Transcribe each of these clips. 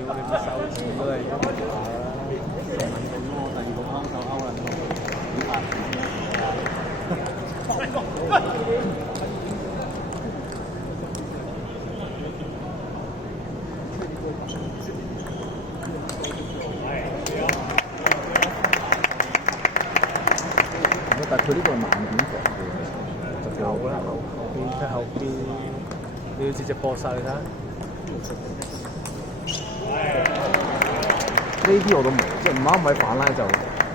你乜手指都係咁下啦。成日咁我第二個勾手勾撚到但係佢呢個係慢點防嘅，就後啦，後邊即係後邊，你要直接搏晒你睇下。呢啲我都冇，即係唔啱位反拉就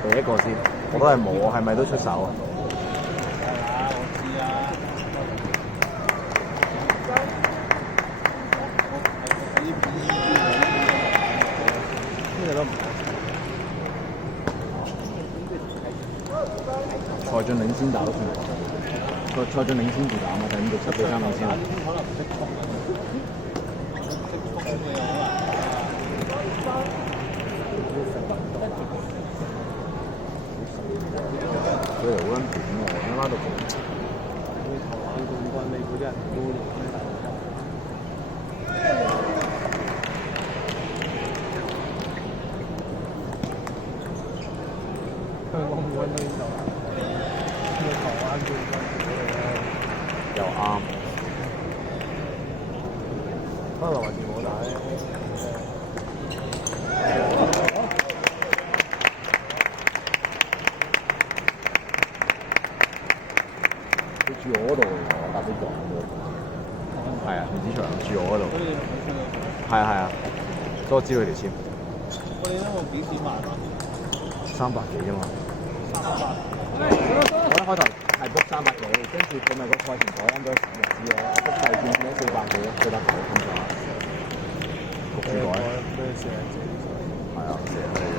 第一個先，我都係冇，係咪都出手啊？係啊，我知啊。呢個都唔係。蔡俊領先打都算，蔡俊領先住打嘛，第5局7比3領先。可能唔識衝啊！佢又好撚短喎，啱啱到咁。你投籃冠軍，你嗰啲人都嚟咩大陸？香港冠軍都應該咩台灣冠軍又啱。可能還是我打咧。佢住我嗰度，我搭飛機過去。係啊，袁子祥住我嗰度。係啊係啊，所以我知佢條簽。我哋呢個幾錢買啊？300幾啫嘛。我一開頭係 book 300幾，跟住佢咪個賽前改啱咗10日之後，我 book 第二轉變咗400幾，400幾咁上下。焗住改。咩事啊？係啊，成日係啊。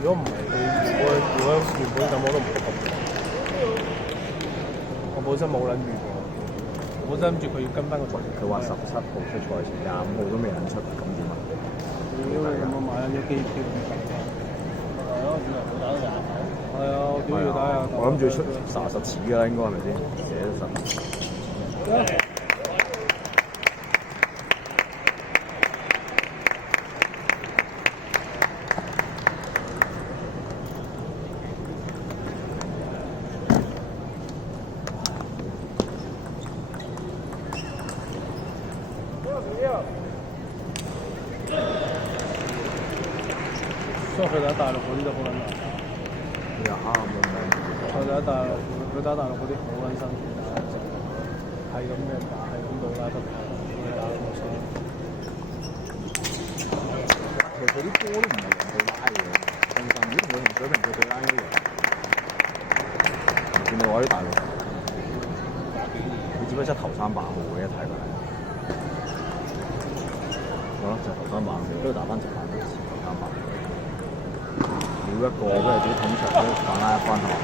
如果唔係佢，如果原本咁我都唔會咁。我本身冇諗住過，我本身諗住佢要跟翻個賽程。佢話17號出賽前25號都未肯出，咁點啊？屌你咁我買咗機票。係咯，以為佢打到廿九。係啊，我屌要打廿九。我諗住出實似㗎啦，應該係咪先？寫得實。所以佢打大陸嗰啲都好撚難打。你又啱咁樣。佢打大陸嗰啲好撚辛苦打，係咁樣打，係咁倒拉不停，打到冇聲。其實佢啲波都唔係人對拉嘅，真心。如果同佢同水平佢對拉應該贏。唔見你話啲大陸，佢只不過真係頭3把好嘅一睇佢。好啦，就頭3把，跟住打翻直板嘅頭3把。秒一個，跟住自己捅場，跟住反拉1分係嘛？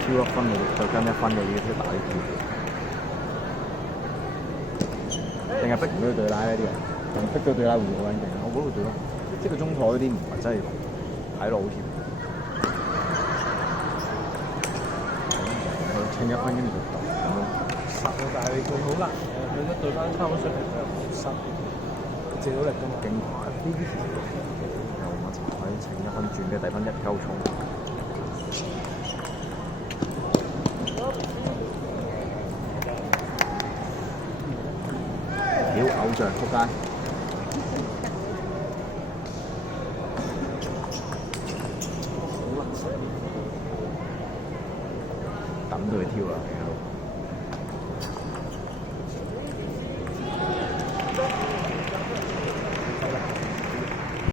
超1分就跟1分嘅，要打啲跳。定係逼唔到佢對拉呢啲人？逼到對拉會唔會好撚勁？我覺得佢對拉，即係佢中台嗰啲唔係真係睇落好甜。佢清1分跟住就咁咯。實啊，但係佢好難佢一對翻差唔多水平，佢又唔實，借到力㗎嘛。勁快，呢啲其實又乜茶可以清1分轉嘅，第分1夠衝。屌偶像撲街！等到佢跳啦！